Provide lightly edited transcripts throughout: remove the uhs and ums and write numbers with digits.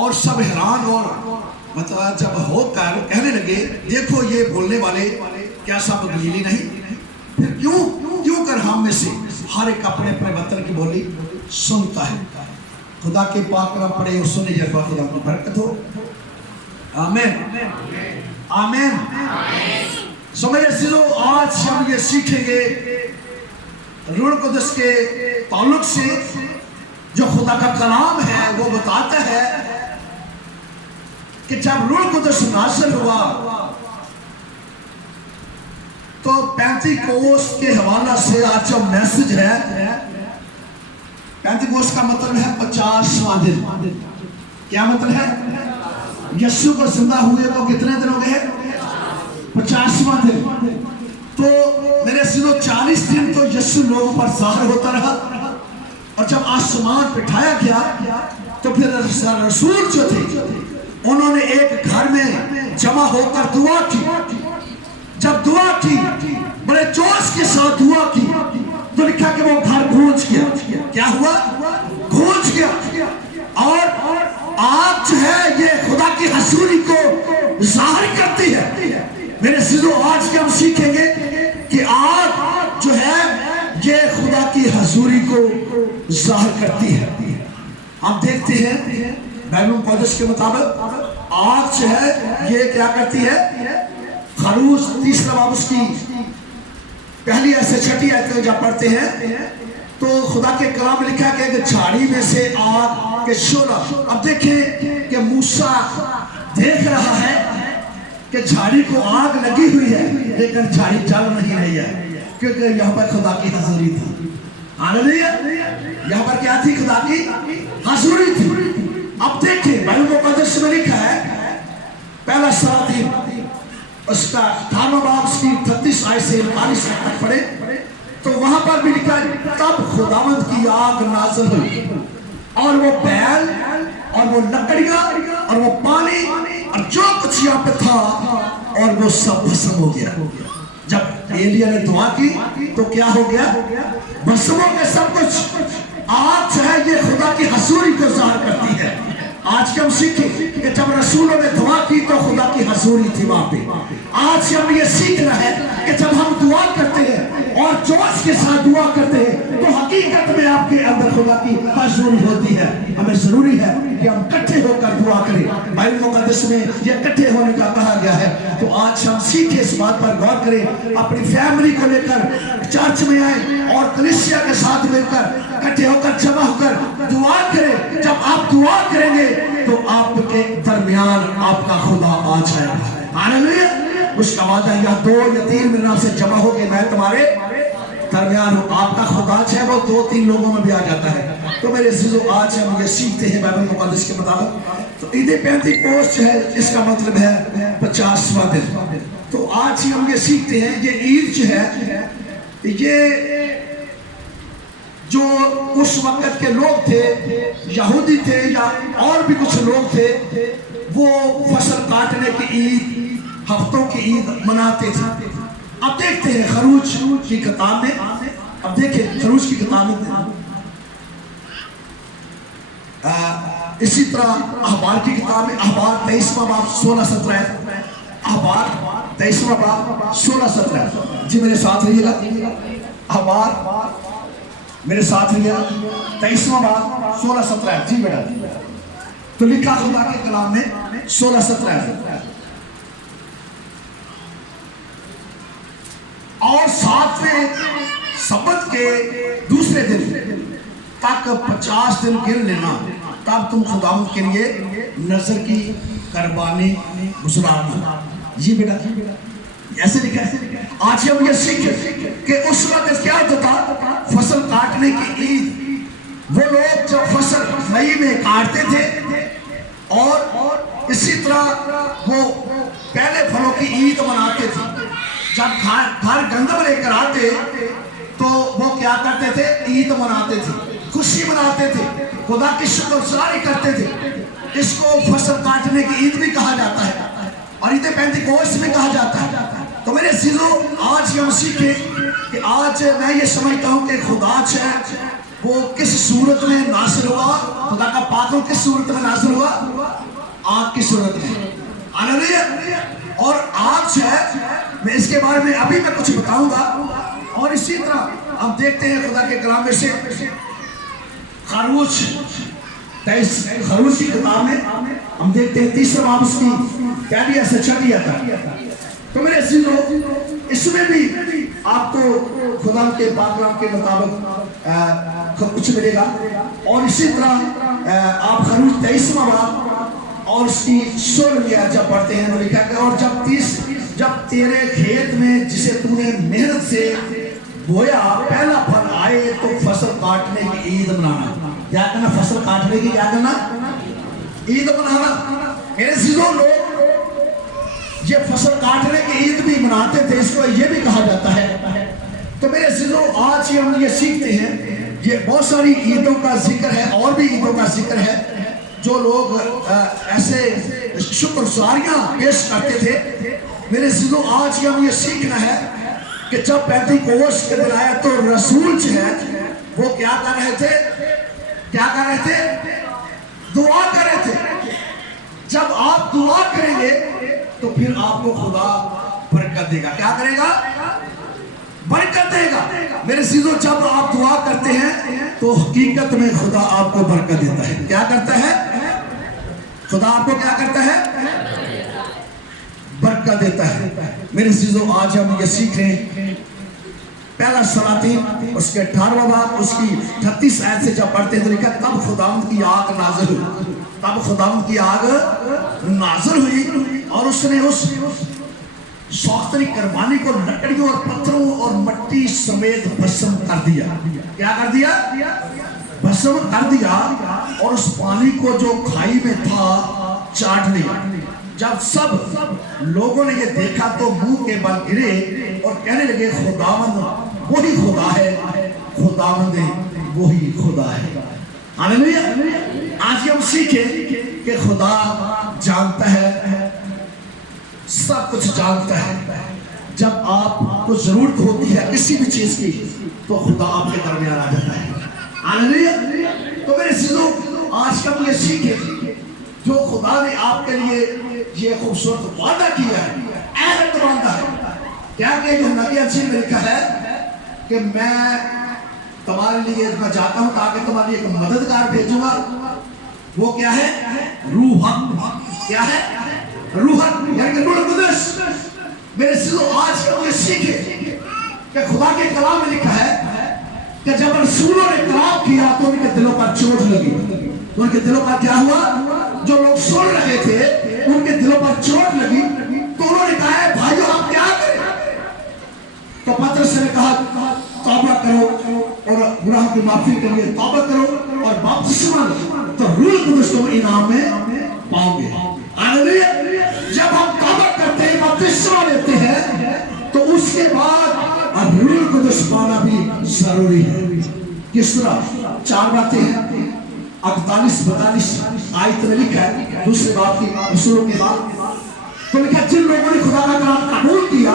اور سب حیران اور مطلب جب ہو کر کہنے لگے دیکھو یہ بولنے والے کیا سب گلیلی نہیں؟ پھر کیوں کر ہم میں سے ہر ایک اپنے اپنے وطن کی بولی سنتا ہے۔ خدا کے پاک کلام پڑھے اور سنے جرفا خدا کی برکت ہو، آمین آمین۔ سو میرے عزیزو، آج ہم یہ سیکھیں گے روح القدس کے تعلق سے جو خدا کا کلام ہے وہ بتاتا ہے کہ جب روح القدس نازل ہوا تو پینتی کوس کے حوالہ سے آج جو میسج ہے، پینتی کوس کا مطلب ہے 50واں دن۔ کیا مطلب ہے؟ یسوع کو زندہ ہوئے وہ کتنے دن ہو گئے؟ 50واں دن۔ تو میرے سنو 40 دن تو یسوع لوگوں پر ظاہر ہوتا رہا، اور جب آسمان پہ اٹھایا گیا تو پھر رسول جو تھے انہوں نے ایک گھر میں جمع ہو کر دعا کی۔ جب دعا کی، بڑے جوش کے ساتھ دعا کی، تو لکھا کہ وہ گھر گونج گیا۔ کیا ہوا؟ گونج گیا۔ اور آگ جو ہے یہ خدا کی حضوری کو ظاہر کرتی ہے۔ میرے سیدھو، آج کے ہم سیکھیں گے کہ آگ جو ہے یہ خدا کی حضوری کو ظاہر کرتی ہے۔ ہم دیکھتے ہیں بائبل مقدس کے مطابق آگ جو ہے یہ کیا کرتی ہے؟ خروج 3 باب اس کی پہلی ایسے 6 آیت میں جب پڑھتے ہیں تو خدا کے کلام میں لکھا کہ ایک جھاڑی میں سے آگ کے شعلہ۔ اب دیکھیں کہ موسیٰ دیکھ رہا ہے کہ جھاڑی کو آگ لگی ہوئی ہے لیکن جھاڑی جل نہیں رہی ہے، کیونکہ یہاں پر خدا کی حضوری تھی۔ ہاللیلویا! یہاں پر کیا تھی؟ خدا کی حضوری تھی۔ اب دیکھیں بائبل مقدس میں لکھا ہے، پہلا سلاطین اس کا 18واں باب اس کی 38 آیت سے 39 آیت تک پڑھے تو وہاں پر بھی لکھا ہے تب خداوند کی آگ نازل ہوئی اور وہ بیل اور وہ لکڑیاں اور وہ پانی اور جو کچھ یہاں پہ تھا اور وہ سب بھسم ہو گیا۔ جب ایلیا نے دعا کی تو کیا ہو گیا؟ بھسم ہو گیا سب کچھ۔ آگ جو ہے یہ خدا کی حضوری کو ظاہر کرتی ہے۔ آج کے ہم سیکھیں کہ جب رسولوں نے دعا کی تو خدا کی حضوری تھی وہاں پہ۔ آج ہم یہ سیکھنا ہے کہ جب ہم دعا کرتے ہیں اور جوش کے ساتھ دعا کرتے ہیں تو حقیقت میں آپ کے اندر خدا کی حضوری ہوتی ہے۔ ہمیں ضروری ہے کہ ہم اکٹھے ہو کر دعا کریں۔ بائبل مقدس میں یہ اکٹھے ہونے کا کہا گیا ہے۔ تو آج ہم سیکھیں، اس بات پر غور کریں، اپنی فیملی کو لے کر چرچ میں آئیں اور کلیسیا کے ساتھ مل کر اکٹھے ہو کر جمع ہو کر دعا کریں۔ جب آپ دعا کریں گے تو آپ کے درمیان آپ کا خدا آ جائے گا۔ ہاللیلویا! اس کا وعدہ یا 2 یا 3 میرے نام سے جمع ہو گئے میں تمہارے درمیان ہوں۔ آپ کا خدا جو ہے وہ 2-3 لوگوں میں بھی آ جاتا ہے۔ تو میرے عزیزو، آج ہم یہ سیکھتے ہیں بائبل مقدس کے مطابق۔ تو عید پینتی کوس جو ہے اس کا مطلب ہے 50واں دن۔ تو آج ہی ہم یہ سیکھتے ہیں یہ عید جو ہے یہ جو اس وقت کے لوگ تھے، یہودی تھے یا اور بھی کچھ لوگ تھے، وہ فصل کاٹنے کی عید، ہفتوں کی عید مناتے تھے۔ اب دیکھتے ہیں خروج کی کتاب میں، اب دیکھیں خروج کی کتاب میں اسی طرح احبار کی کتاب میں احبار 23واں باب 16-17 ہے۔ احبار 23واں باب 16-17 جی میرے ساتھ رہیے گا۔ احبار میرے ساتھ رہیے گا، 23واں باب 16-17 جی بیٹا۔ تو لکھا خدا کے کلام میں 16-17 اور 7ویں سبت کے دوسرے دن تک 50 دن گن لینا، تب تم خداوند کے لیے نظر کی قربانی گزرانا۔ جی بیٹا ایسے لکھا ہے۔ آج ہم یہ سیکھیں کہ اس وقت کیا ہوتا تھا؟ فصل کاٹنے کی عید، وہ لوگ جو فصل مئی میں کاٹتے تھے اور اسی طرح وہ پہلے پھلوں کی عید مناتے تھے۔ جب گھر گندم لے کر آتے تو وہ کیا کرتے تھے؟ عید مناتے تھے، خوشی مناتے تھے، خدا کی شکر گزاری کرتے تھے۔ اس کو فصل کاٹنے کی عید بھی کہا جاتا ہے اور عید پینتی کوس بھی کہا جاتا ہے۔ تو میرے عزیزو، آج ہم سیکھیں کہ آج میں یہ سمجھتا ہوں کہ خدا جو ہے وہ کس صورت میں نازل ہوا۔ खुदा का पाक किस सूरत में नाज़िल हुआ? आग की सूरत में। हालेलुया। और आग जो है, मैं इसके बारे में अभी मैं कुछ बताऊंगा। और इसी तरह हम देखते हैं खुदा के कलाम में से खरूज की किताब में हम देखते हैं 30 बाब उसकी 13 से 6 तक। तो मेरे अजीजों, इसमें भी आपको खुदा के पाक कलाम के मुताबिक कुछ मिलेगा। और इसी तरह आप खरूज 23 बाब और उसकी 16 जब पढ़ते हैं तो लिखा है, और जब तेरे खेत में जिसे तूने मेहनत से बोया पहला फल आए तो फसल काटने की ईद मनाना। क्या करना? फसल काटने की क्या करना? ईद मनाना। मेरे अजीजों, लोग ये फसल काटने की ईद भी मनाते थे, इसको ये भी कहा जाता है। तो मेरे अजीजों, आज हम ये सीखते हैं, ये बहुत सारी ईदों का जिक्र है और भी ईदों का जिक्र है जो लोग ऐसे शुक्रगुजारियां पेश करते थे। मेरे अजीजों, आज हम ये सीखना है कि जब पेंतीकोस्त के दिन आया तो रसूल जो है वो क्या कर रहे थे? क्या कर रहे थे? दुआ कर रहे थे। जब आप दुआ करेंगे तो फिर आपको खुदा बरकत देगा। क्या करेगा? बरकत देगा। मेरे अजीजों, जब आप दुआ करते हैं तो हकीकत में खुदा आपको बरकत देता है। क्या करता है? खुदा आपको क्या करता है? बरकत देता है। मेरे अजीजों, आज हम ये सीख रहे हैं पहला सलातीन उसके 18वां बाब उसकी 38 आयत से जब पढ़ते हैं तो लिखा, तब खुदावंद की आग नाज़िल हुई। तब खुदावंद की आग नाज़िल हुई और उसने उस सौख्तरी कुर्बानी को लकड़ियों और पत्थरों और मट्टी समेत भस्म कर दिया। क्या कर दिया? भस्म कर दिया। और उस पानी को जो खाई में था चाट लिया। जब सब लोगों ने ये देखा तो मुंह के बल गिरे और कहने लगे, खुदावंद वही खुदा है, खुदावंद वही खुदा है। हालेलुया। आज हम सीखें कि खुदा जानता है, सब कुछ जानता है। जब आपको जरूरत होती है किसी भी चीज की तो खुदा आपके दरमियान आ जाता है। हालेलुया। तो मेरे अजीजों, आज का ये सीखें जो खुदा ने आपके लिए ये खूबसूरत वादा किया है, अहद वादा है। क्या कि जो नबी अच्छी में लिखा है कि मैं तुम्हारे लिए मैं जाता हूं ताकि तुम्हारे लिए एक मददगार भेजूंगा। वो क्या है? रूह। क्या है? रूह, यानी कि रूह कुदस। मेरे अजीजों, आज हम ये सीखे कि खुदा के कलाम में लिखा है कि जब रसूलों ने कलाम किया तो उनके दिलों पर चोट लगी। तो उनके दिलों पर क्या हुआ? जो लोग सुन रहे थे उनके दिलों पर चोट लगी। तो उन्होंने कहा, भाइयों आप क्या करें? तो पतरस ने कहा, तौबा करो और गुनाह की माफी के लिए तौबा करो और बपतिस्मा लो, तो रूह कुदस तुम इनाम में पाओगे। हालेलुया। जब हम तौबा करते हैं, बपतिस्मा लेते हैं, तो उसके बाद रूह कुदस पाना भी जरूरी है। किस तरह? 4 बातें हैं। 48-42 आयत में लिखा है, दूसरे बात की रसूलों के बाद तो लिखा, जिन लोगों ने खुदा का कलाम कबूल किया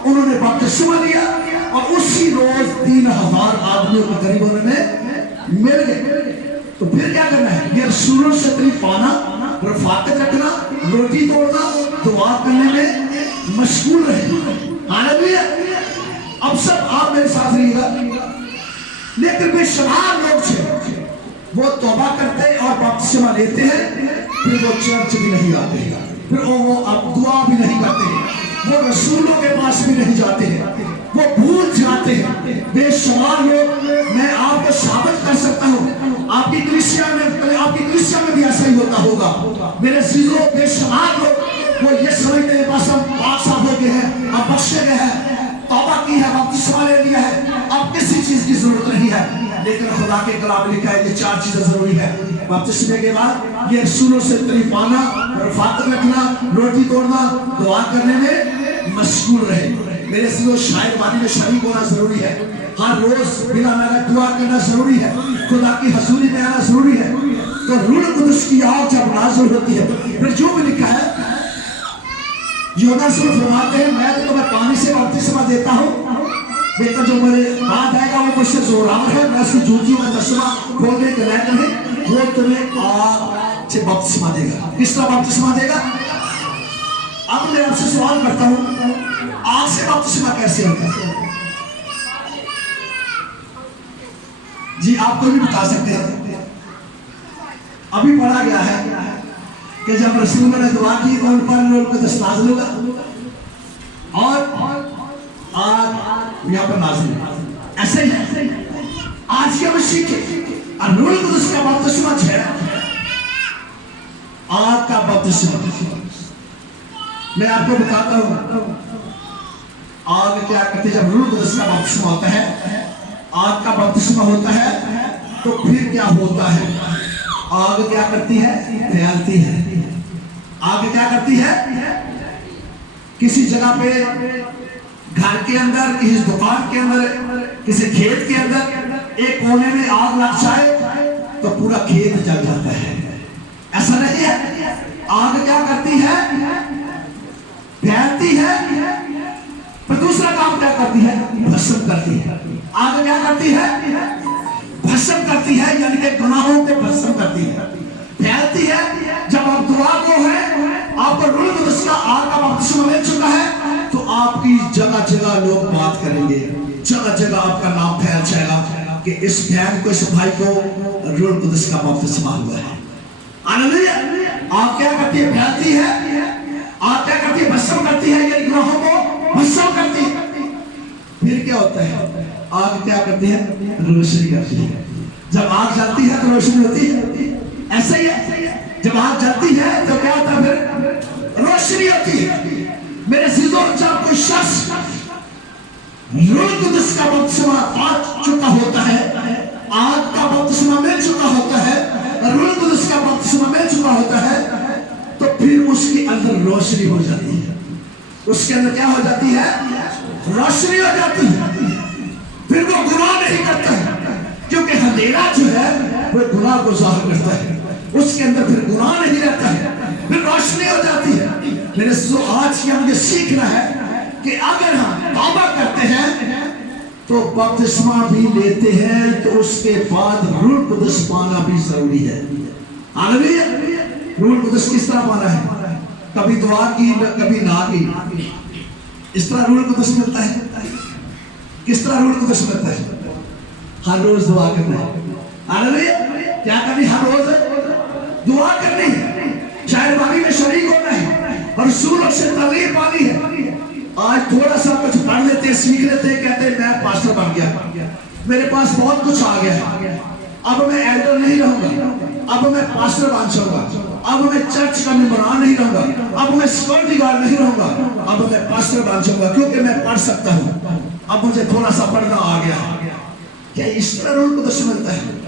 उन्होंने बपतिस्मा लिया और उसी रोज 3000 आदमियों को गरीबों में मिल गए। तो फिर क्या करना है? ये रसूलों से तरीफ पाना, रफाकत रखना, रोटी तोड़ना, दुआ करने में मशगूल रहे। हालेलुया। अब सब आप मेरे साथ रहिएगा। लेकिन बेशुमार लोग थे वो तौबा करते और बपतिस्मा लेते हैं, फिर वो चर्च भी नहीं आते, फिर वो अब दुआ भी नहीं करते, वो रसूलों के पास भी नहीं जाते हैं, वो भूल जाते हैं। बेशुमार लोग, मैं आपको साबित कर सकता हूँ, आपकी कलीसिया में भी ऐसा ही होता होगा। मेरे अजीजों, बेशुमार लोग वो ये समझते हैं बस हम पाक साफ हो गए हैं, अब बख्शे गए हैं, तौबा की है, बपतिस्मा ले लिया है, अब किसी चीज की जरूरत नहीं है। लेकिन खुदा के कलाम में लिखा है ये 4 चीजें जरूरी है। बपतिस्मे के बाद ये रसूलों से तरीफ पाना, रफाकत रखना, रोटी तोड़ना, दुआ करने में मशगूल रहे। मेरे अजीजों, शायरबानी में शरीक होना जरूरी है। हर रोज बिना मेहनत दुआ करना जरूरी है। खुदा की हजूरी में आना जरूरी है। तो रूह कुदस की आग जब नाज़िल होती है, फिर जो भी लिखा है, यूहन्ना रसूल फरमाते हैं, मैं तो तुम्हें पानी से बपतिस्मा देता हूँ, लेकिन जो मेरे बाद आएगा वो मुझसे जोरावर है, मैं उसकी जूतियों का दसवां खोलने के लायक नहीं। वो तुम्हें आग से बपतिस्मा देगा। किस तरह बपतिस्मा देगा? अब मैं आपसे सवाल करता हूं, आग से बपतिस्मा कैसे होगा? जी आपको भी बता सकते हैं। अभी पढ़ा गया है कि जब रसूल ने दुआ की तो उन पर दस नाज़िल हुआ और आग यहाँ पर नाज़िल हुआ। ऐसे ही आज के मसीह के और रूह कुदस का बपतिस्मा है, आग का बपतिस्मा। मैं आपको बताता हूं आग क्या करती है। जब रूह कुदस का बपतिस्मा होता है, आग का बपतिस्मा होता है, तो फिर क्या होता है? आग क्या करती है? फैलती है। आग क्या करती है? किसी जगह पे, घर के अंदर, किसी दुकान के अंदर, किसी खेत के अंदर एक कोने में आग लग जाए तो पूरा खेत जल जाता है। ऐसा नहीं है? आग क्या करती है? फैलती है। पर दूसरा काम क्या करती है? भस्म करती है। आग क्या करती है? भस्म करती है, यानी कि गुनाहों को भस्म करती है, फैलती है। जब आप दुआ को है, आपको रूह कुदस का आग का बपतिस्मा मिल चुका है, तो आपकी जगह जगह लोग बात करेंगे, जगह जगह आपका नाम फैल जाएगा कि इस बहन को, इस भाई को रूह कुदस का बपतिस्मा हुआ है। हालेलुया। आग क्या करती है? फैलती है। आग क्या करती है? भस्म करती है, यानी गुनाहों को भस्म करती है। फिर क्या होता है? आग क्या करती है? रोशनी करती है। जब आग जलती है तो रोशनी होती है। ऐसे ही है, जब आग जलती है तो क्या होता है? फिर रोशनी होती है। मेरे अज़ीज़ों, जब कोई शख्स रूह कुदस का बपतिस्मा आ चुका होता है, आग का बपतिस्मा मिल चुका होता है, रूह कुदस का बपतिस्मा मिल चुका होता है, तो फिर उसके अंदर रोशनी हो जाती है। उसके अंदर क्या हो जाती है? रोशनी हो जाती है। फिर वो गुनाह नहीं करता है, क्योंकि अंधेरा जो है वो गुनाह को ज़ाहिर करता है। उसके अंदर फिर गुनाह नहीं रहता है, फिर रोशनी हो जाती है। मेरे जो आज की हमें सीखना है कि अगर हम तौबा करते हैं तो बपतिस्मा भी लेते हैं, तो उसके बाद रूह कुदस पाना भी जरूरी है। हालेलुया। रूह कुदस किस तरह पाना है? कभी दुआ की, कभी ना की। इस तरह रूह कुदस मिलता है। किस तरह रूह कुदस मिलता है? हर रोज दुआ करना है। हालेलुया। क्या करनी? हर रोज दुआ करनी है, शायरबानी में शरीक होना है और रसूल से तालीम पानी है। आज थोड़ा सा कुछ पढ़ लेते हैं, सीख लेते हैं, कहते हैं मैं पास्टर बन गया, मेरे पास बहुत कुछ आ गया, अब मैं एल्डर नहीं रहूंगा, अब मैं पास्टर बन जाऊंगा, अब मैं चर्च का मेंबरान नहीं रहूंगा, अब मैं सिक्योरिटी गार्ड नहीं रहूंगा, अब मैं पास्टर बन जाऊंगा क्योंकि मैं पढ़ सकता हूँ, अब मुझे थोड़ा सा पढ़ना आ गया। क्या इस तरह रूह कुदस मिलता है?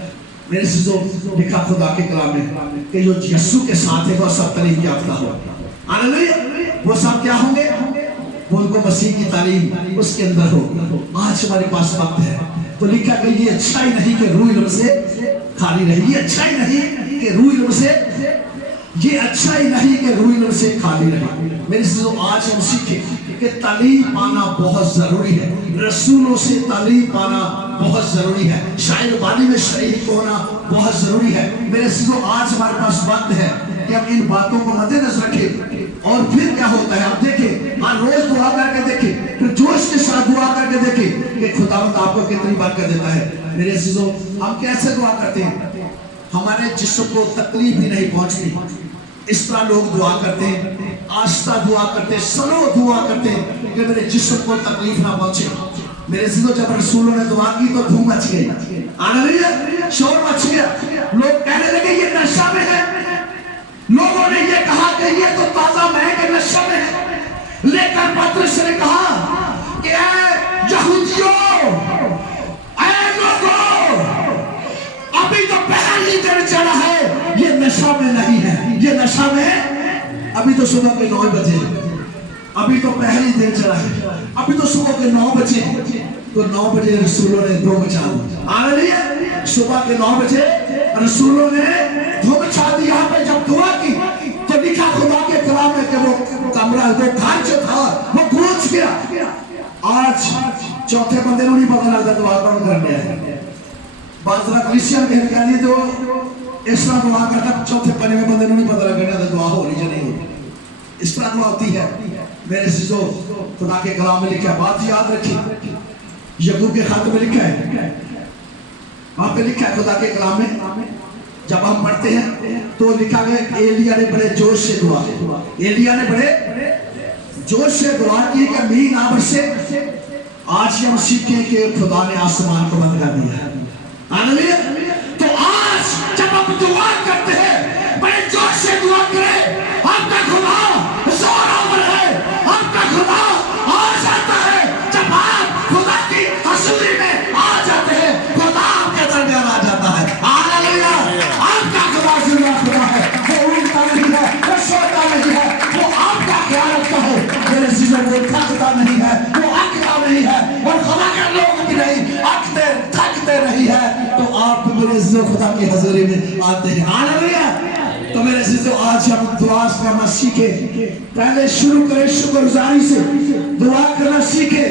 मेरे से जो लिखा खुदा के कलाम में कि जो यीशु के साथ है वो सब तालीम याफ्ता हो। हालेलुया। वो सब क्या होंगे? वो उनको मसीह की तालीम उसके अंदर हो। आज हमारे पास वक्त है तो लिखा कि ये अच्छा ही नहीं कि रूह इल्म से खाली रहे, ये अच्छा ही नहीं कि रूह इल्म से, ये अच्छा ही नहीं कि रूह इल्म से खाली रहे। मेरे से जो आज हम सीखे कि तालीम पाना बहुत जरूरी है, रसूलों से तालीम पाना बहुत जरूरी है, शायद वाली में शरीक होना बहुत जरूरी है। मेरे से जो आज हमारे पास वक्त है कि हम इन बातों को मद्देनजर रखें। और फिर क्या होता है? आप देखें, हर रोज दुआ करके देखें, फिर जोश के साथ दुआ करके देखें कि खुदावंद आपको कितनी बरकत देता है। मेरे अज़ीज़ों, हम कैसे दुआ करते हैं? हमारे जिस्म को तकलीफ भी नहीं पहुंचती, इस तरह लोग दुआ करते हैं, आस्था दुआ करते हैं, स्लो दुआ करते हैं कि मेरे जिस्म को तकलीफ ना पहुंचे। मेरे अज़ीज़ों, जब रसूलों ने दुआ की तो धूम मच गई, हालेलुया, शोर मच गया। लोग कहने लगे ये नशा में है, लोगों ने ये कहा कि ये तो ताजा महक के नशा में है। लेकिन पतरस ने कहा कि ऐ यहूदियों, ऐ लोगों, अभी तो पहली दिन चला है, ये नशा में नहीं है, ये नशा में, अभी तो सुबह के 9 बजे, अभी तो पहली दिन चला है, अभी तो सुबह के 9 बजे, तो 9 बजे रसूलों ने धूम मचा दी। हालेलुया। सुबह के 9 बजे रसूलों ने धूम मचा दी। यहाँ पे जब दुआ की तो लिखा खुदा के कलाम में कि वो कमरा, वो घर जो था वो गूंज गया। आज चौथे बंदे को नहीं पता लगता दुआ कौन करने है। बाजरा क्रिश्चियन कह दिए तो इस तरह दुआ करता, चौथे पंजवें बंदे नहीं पता लगना दुआ हो रही या नहीं हो रही। इस तरह दुआ होती है मेरे अज़ीज़ों। खुदा के कलाम में लिखा है, बात याद रखिए, यकूब के खत में लिखा है, वहां पे लिखा है खुदा के कलाम में, जब हम पढ़ते हैं तो लिखा गया एलिया ने बड़े जोश से दुआ की। एलिया ने बड़े जोश से दुआ की कि मींह ना बरसे। आज हम सीखें कि खुदा ने आसमान को बंद कर दिया। हालेलुया। तो आज जब हम दुआ करते हैं बड़े जोश से दुआ करें, आपका खुदा जोरावर है, आपका खुदा आ जाता है। जब आप खुदा की हजूरी में आ जाते हैं, खुदा आपके दरमियान आ जाता है। हालेलुया। आपका खुदा जिंदा खुदा है, वो उड़ता नहीं है, वो सोता नहीं है, वो आपका ख्याल रखता है। मेरे अज़ीज़ों, वो थकता नहीं है, वो अकता नहीं है, और खुदा के लोग भी नहीं अकते थकते नहीं है। तो आप मेरे अज़ीज़ों खुदा की हजूरी में आते हैं। हालेलुया। तो मेरे अज़ीज़ों, आज हम दुआ करना सीखे। पहले शुरू करें शुक्रगुजारी से, दुआ करना सीखे।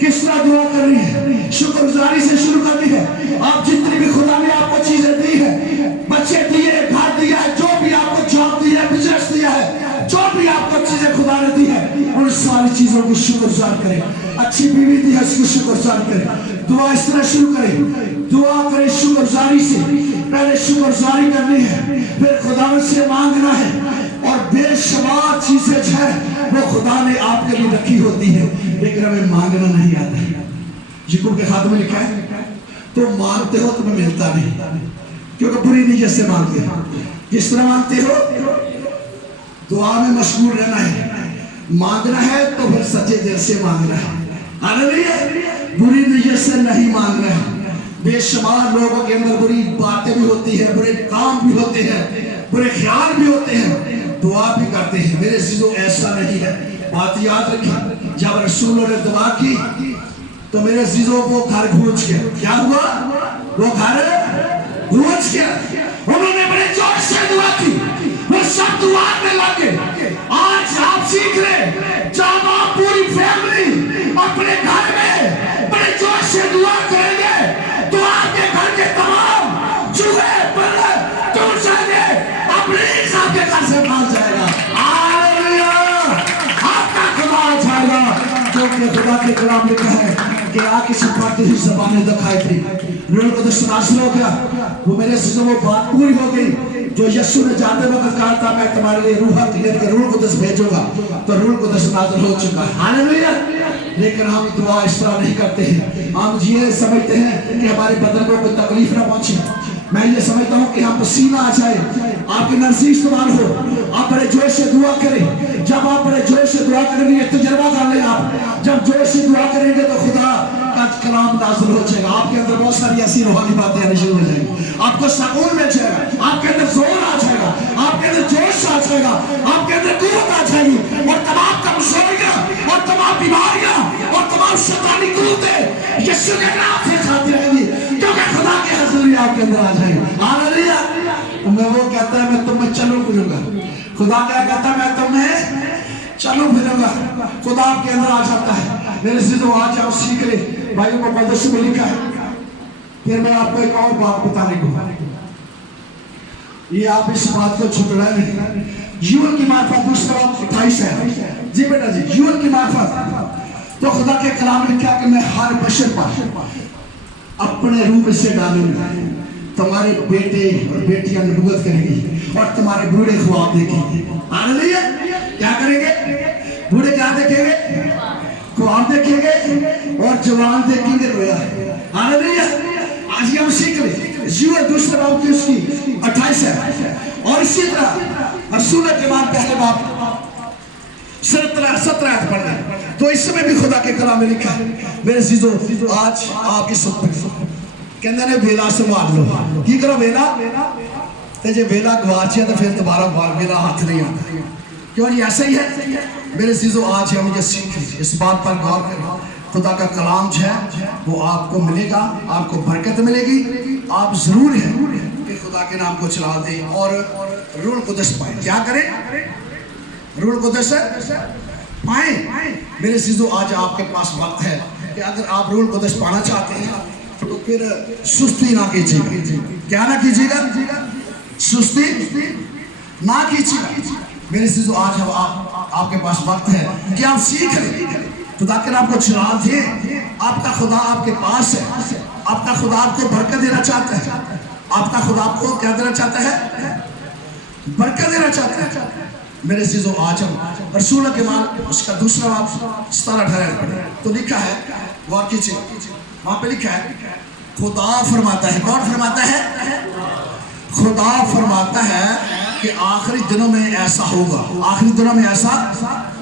किस तरह दुआ करनी है? शुक्रगुजारी से शुरू करनी है। आप जितनी भी खुदा ने आपको चीजें दी है, बच्चे दिए, घर दिया है, जो भी आपको जॉब दी है, बिजनेस दिया है, जो भी आपको चीजें खुदा ने दी है, उन सारी चीजों की शुक्रगुजार करें। अच्छी बीवी दी है, उसकी शुक्रगुजार करें। दुआ इस तरह शुरू करें, दुआ करें शुक्रगुजारी से। पहले शुक्रगुजारी करनी है, फिर खुदा से मांगना है, और बेशुमार चीजें है वो खुदा ने आपके लिए रखी होती है, लेकिन हमें मांगना नहीं आता है। यकूब के खाते में लिखा है, तो मांगते हो तुम्हें मिलता नहीं, क्योंकि बुरी नीयत से मांगते हो। किस तरह मांगते हो? दुआ में मशगूल रहना है, मांगना है तो फिर सच्चे दिल से मांगना है। हालेलुया। बुरी नीयत से नहीं मांगना है। बेशुमार लोगों के अंदर बुरी बातें भी होती है, बुरे काम भी होते हैं, बुरे ख्याल भी होते हैं, दुआ भी करते हैं। मेरे अज़ीज़ों, ऐसा नहीं है। बात याद रखिए, जब रसूलों ने दुआ की तो मेरे अज़ीज़ों वो घर गूंज गया। क्या हुआ? वो घर गूंज गया। उन्होंने बड़े जोर से दुआ की, वो सब दुआ में लगे। आज आप सीख रहे, जब आप पूरी फैमिली अपने घर में बड़े जोर से दुआ करेंगे तो आपके घर के तमाम चूहे बल्ले टूट जाएंगे, अपने आपके घर से भाग जाएगा। हालेलुया। आपका खुदा आ जाएगा, क्योंकि खुदा के कलाम लिखा है कि आ किसी बात ही ज़बानें दिखाई थी, रूह को नाज़िल हो गया। वो मेरे से वो बात पूरी हो गई जो यीशु ने जाते वक्त कहा था, मैं तुम्हारे लिए रूह को भेजूंगा, तो रूह को नाज़िल हो चुका है। हालेलुया। लेकिन हम दुआ इस तरह नहीं करते हैं। हम ये समझते हैं कि हमारे बदन को कोई तकलीफ ना पहुंचे। मैं ये समझता हूँ कि हम पसीना आ जाए, आपकी एनर्जी इस्तेमाल हो, आप बड़े जोश से दुआ करें। जब आप बड़े जोश से दुआ करेंगे, एक तजर्बा कर लें आप, जब जोश से दुआ करेंगे तो खुदा का कलाम नाज़िल हो जाएगा। आपके अंदर बहुत सारी ऐसी रूहानी बातें आनी शुरू हो जाएंगी। आपको सुकून मिल जाएगा, आपके अंदर जोर आ जाएगा, आपके अंदर जोश आ जाएगा, आपके अंदर कुव्वत आ जाएगी, और तमाम कमजोरियां और तमाम बीमारियां और तमाम शैतानी कुव्वतें यीशु के नाम से जाती रहेंगी, क्योंकि खुदा की हज़ूरी आपके अंदर आ जाएगी। हालेलुया। मैं वो कहता है मैं तुम्हें चलूं फिरूंगा। खुदा क्या कहता है? मैं तुम्हें चलूं फिरूंगा। खुदा आपके अंदर आ जाता है। मेरे से तो आज आप सीख ले, भाइयों को मुक़द्दस में लिखा है। फिर मैं आपको एक और बात बताने को, ये आप इस बात को छुपड़ाए नहीं। यूएल की मार्फत दूसरा 28 है। जी बेटा जी, यूएल की मार्फत तो खुदा के कलाम ने लिखा कि मैं हर बशर पर अपने रूह से डालूंगा। तुम्हारे बेटे और बेटियां नबूवत करेंगी और तुम्हारे बूढ़े ख्वाब देखेंगे। हालेलुया। क्या करेंगे? बूढ़े क्या देखेंगे? ख्वाब देखेंगे, और जवान देखेंगे रोया। हालेलुया। आज हम सीख ले, यूएल दूसरा बाब की उसकी 28 है। और इसी तरह रसूल के बाद पहले बाब 17 पढ़ रहे, तो इस समय भी खुदा के कलाम में लिखा है। मेरे अज़ीज़ों, आज आप इस कहते ने वेला संभाल लो। की करो वेला? तो जो वेला गवाचिया तो फिर दोबारा वेला हाथ नहीं आता। क्यों जी? ऐसा ही है। मेरे अज़ीज़ों, आज हम ये सीखें, इस बात पर गौर करें। खुदा का कलाम जो है वो आपको मिलेगा, आपको बरकत मिलेगी। आप जरूर है कि खुदा के नाम को चला दें और रूह कुदस पाएं। क्या करें? रूह कुदस पाएं। मेरे अज़ीज़ों, आज आपके पास वक्त है कि अगर आप रूह कुदस पाना चाहते हैं तो फिर सुस्ती ना कीजिएगा। क्या ना कीजिएगा? सुस्ती ना कीजिएगा। मेरे से जो आज हम आपके पास वक्त है कि आप सीख लें। खुदा के आपको चिराग दे, आपका खुदा आपके पास है, आपका खुदा आपको बरकत देना चाहता है, आपका खुदा आपको क्या देना चाहता है? बरकत देना चाहता है। मेरे चीजों आज हम रसूल के मान उसका दूसरा बाब 17-18 पढ़े तो लिखा है, गौर कीजिए, वहां पे लिखा है खुदा फरमाता है। कौन फरमाता है? खुदा फरमाता है कि आखिरी दिनों में ऐसा होगा, आखिरी दिनों में ऐसा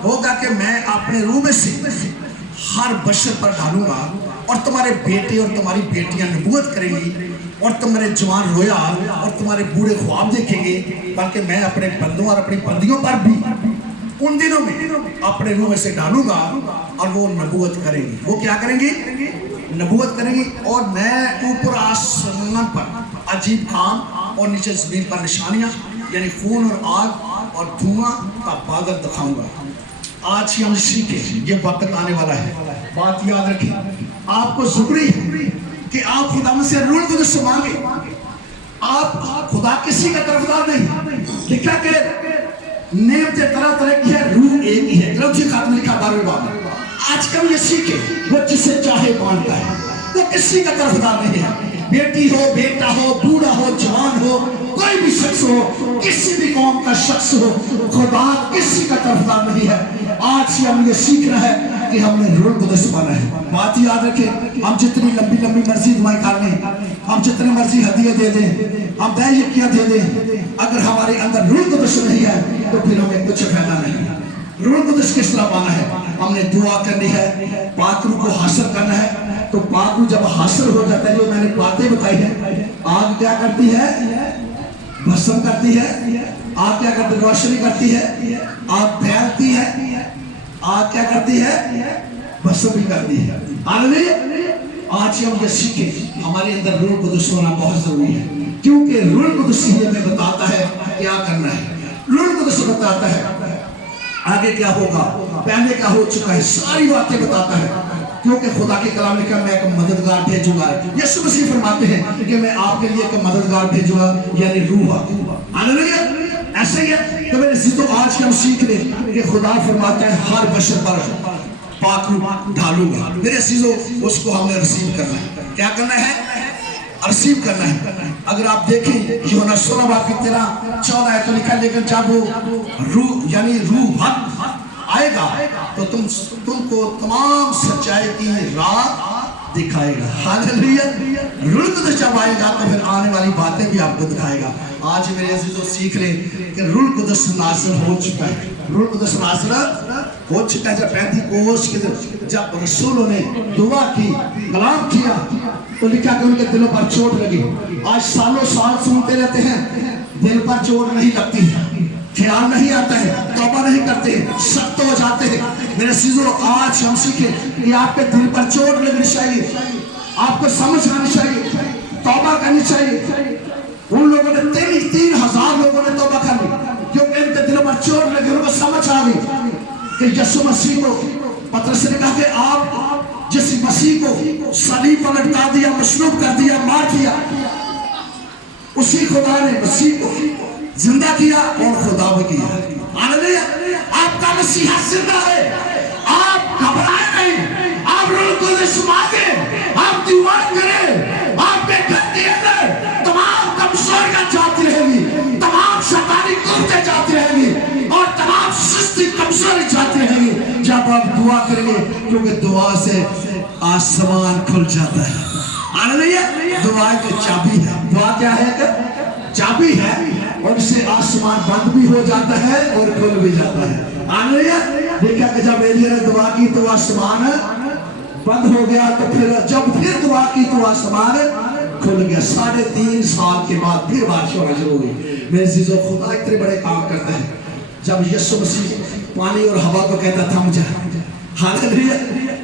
होगा कि मैं अपने रूह में से हर बशर पर डालूंगा और तुम्हारे बेटे और तुम्हारी बेटियां नबूवत करेंगी और तुम्हारे जवान रोया और तुम्हारे बूढ़े ख्वाब देखेंगे, बल्कि मैं अपने बंदों और अपनी बंदियों पर भी उन दिनों में अपने रूह में से डालूंगा और वो नबूवत करेंगी। वो क्या करेंगी? नबूवत करेंगी। और मैं ऊपर आसमान पर अजीब काम और नीचे जमीन पर निशानियां यानी खून और आग और धुआं का बादल दिखाऊंगा। आज ही हम सीखे, ये वक्त आने वाला है। बात याद रखें, आपको जरूरी है कि आप खुदा से रूह कुदस मांगे। आप खुदा किसी का तरफदार नहीं। लिखा के नेमते तरह तरह की है, रूह एक ही है। ग्रंथी खात में लिखा 12वें बाब में। आज कल ये सीखे, वो जिसे चाहे मानता है, वो किसी का तरफदार नहीं है। बेटी हो, बेटा हो, बूढ़ा हो, जवान हो, कोई भी शख्स हो, किसी भी कौम का शख्स हो, खुदा किसी का तरफदार नहीं है। आज से हम ये सीखना है कि हमने रूह कुदस माना है। बात याद रखें, हम जितनी लंबी लंबी मर्जी दुआएं कर लें, हम जितने मर्जी हदिये दे दें, हम दैयकियां दे दें, अगर हमारे अंदर रूह कुदस नहीं है तो फिर हमें कुछ फायदा नहीं। रूह कुदस किस तरह पाना है? हमने दुआ करनी है, पाकरू को हासिल करना है। तो पाकरू जब हासिल हो जाता है, जो मैंने बातें बताई है, आग क्या करती है? भस्म करती है। आग क्या करती है? रोशनी करती है। आग फैलती है। आग क्या करती है? भस्म भी करती है। आज हम ये सीखे, हमारे अंदर रूह कुदस होना बहुत जरूरी है, क्योंकि रूह कुदस हमें बताता है क्या करना है। रूह कुदस बताता है आगे क्या होगा, पहले क्या हो चुका है, सारी बातें बताता है, क्योंकि खुदा के कलाम लिखा मैं एक मददगार भेजूंगा। यीशु मसीह फरमाते हैं कि मैं आपके लिए एक मददगार भेजूंगा, यानी रूह। हालेलुया। ऐसे ही है। तो मेरे सीधो आज हम सीख ले कि खुदा फरमाता है हर बशर पर पाकरू ढालूंगा। मेरे सीधो उसको हमने रिसीव करना है। क्या करना है? रिसीव करना है। अगर आप देखें यूहन्ना 16 बाब की 13-14 तो लिखा, लेकिन जब वो रूह यानी रूह हक आएगा तो तुमको तमाम सच्चाई की राह दिखाएगा। हालेलुया। रूह कुदस जब आएगा तो फिर आने वाली बातें भी आपको दिखाएगा। आज मेरे अजीजों सीख ले कि रूह कुदस नाज़िल हो चुका है। रूह कुदस नाज़िल हो चुका है। जब पेंतीकोस्त के दिन जब रसूलों ने दुआ की, कलाम किया, तो लिखा कि उनके दिलों पर चोट लगी। आज सालों साल सुनते रहते हैं, दिल पर चोट नहीं लगती, ख्याल नहीं आता है, तौबा नहीं करते, सख्त हो जाते हैं। मेरे सीजों आज हम सीखे कि आपके दिल पर चोट लगनी चाहिए, आपको समझ आनी चाहिए, तौबा करनी चाहिए। उन लोगों ने 3,000 लोगों ने तौबा कर ली, क्योंकि उनके दिलों पर चोट लगी। उनको समझ आ गई कि यीशु मसीह को, पतरस ने कहा कि आप जिस मसीह को सलीब पर लटका दिया, मसलूब कर दिया, मार दिया, उसी खुदा ने मसीह को जिंदा किया और खुदा भी किया। हालेलुया। आपका मसीहा जिंदा है। आप घबराए नहीं, आप रूह कुदस मांगे, आप दुआ करें। आपके घर के अंदर तमाम कमजोरियां जाती रहेंगी, तमाम शैतानी कुर्ते जाती रहेंगी और तमाम सुस्ती कमजोरी जाती रहेंगी जब आप दुआ करेंगे, क्योंकि दुआ से आसमान खुल जाता है। हालेलुया। दुआ की चाबी है। दुआ क्या है? चाबी है, और इससे आसमान बंद भी हो जाता है और खुल भी जाता है। हालेलुया। देखा कि जब एलिया ने दुआ की तो आसमान बंद हो गया, तो फिर जब फिर दुआ की तो आसमान खुल गया। 3.5 साल के बाद फिर बारिश होना शुरू हुई। मेरे चीजों खुदा इतने बड़े काम करते हैं। जब यीशु मसीह पानी और हवा को कहता थम जा, हालेलुया,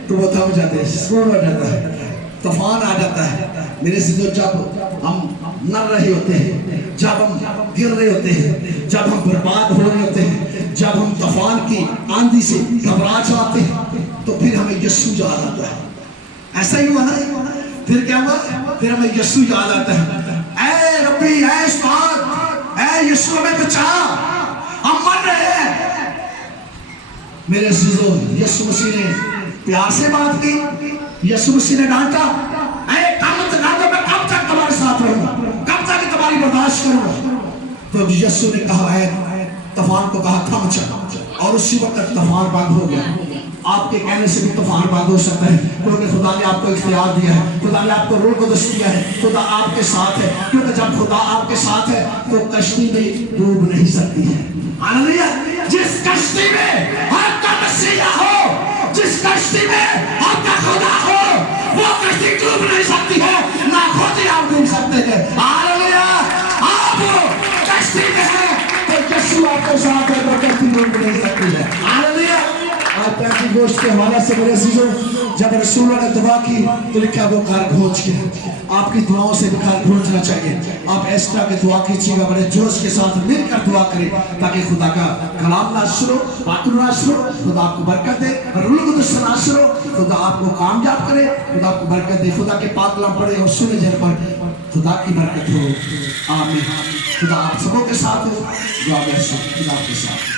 तो वो थम जाते हैं, स्लो हो जाता है, तूफान आ जाता है। मेरे चीजों जब हम मर रहे होते हैं, जब हम गिर रहे होते हैं, जब हम बर्बाद हो रहे होते हैं, जब हम तूफान की आंधी से घबरा जाते हैं, तो फिर हमें यीशु याद आता है। ऐसा ही हुआ ना? फिर क्या हुआ? फिर हमें यीशु याद आता है। ऐ रब्बी, ऐ उस्ताद, اے یسوع ہمیں بچا، ہم مر رہے ہیں۔ میرے عزیزو، یسوع مسیح نے پیار سے بات کی، یسوع مسیح نے ڈانٹا، اے قیامت ڈانٹا، میں کب تک تمہارے ساتھ رہوں گا، کب تک تمہاری برداشت کروں گا؟ تو یسوع نے کہا، اے طوفان کو کہا تھم جا، اور اسی وقت طوفان بند ہو گیا۔ آپ کے کہنے سے بھی طوفان بند ہو سکتا ہے، کیونکہ خدا نے آپ کو اختیار دیا ہے، خدا نے آپ کو روح قدس دیا ہے، خدا آپ کے ساتھ ہے، کیونکہ جب خدا آپ کے ساتھ ہے تو کشتی بھی ڈوب نہیں سکتی ہے۔ ہاللیلویا! جس کشتی میں آپ کا مسیح ہو، جس کشتی میں آپ کا خدا ہو، وہ کشتی ڈوب نہیں سکتی ہے، نہ خود ہی آپ ڈوب سکتے ہیں۔ ہاللیلویا! آپ کشتی میں ہیں تو یسوع آپ کے ساتھ ہے تو کشتی ڈوب نہیں سکتی ہے۔ ہاللیلویا! آپ پینتی گوشت کے حوالے سے میرے عزیزوں، جب رسولوں نے دعا کی تو لکھا وہ گھر گھونچ گیا۔ آپ کی دعاؤں سے بھی گھر گھونچنا چاہیے۔ آپ اس طرح کی دعا کیجیے گا، بڑے جوش کے ساتھ مل کر دعا کریں تاکہ خدا کا کلام ناشر ہو، باتوں ناشر ہو، خدا آپ کو برکت دے، روح القدس سے ناشر ہو، خدا آپ کو کامیاب کرے، خدا آپ کو برکت دے۔ خدا کے پاک کلام پڑھے اور سنے جن پر خدا کی برکت ہو۔ آمین۔ خدا آپ سبوں کے ساتھ ہو، دعا میں خدا کے ساتھ۔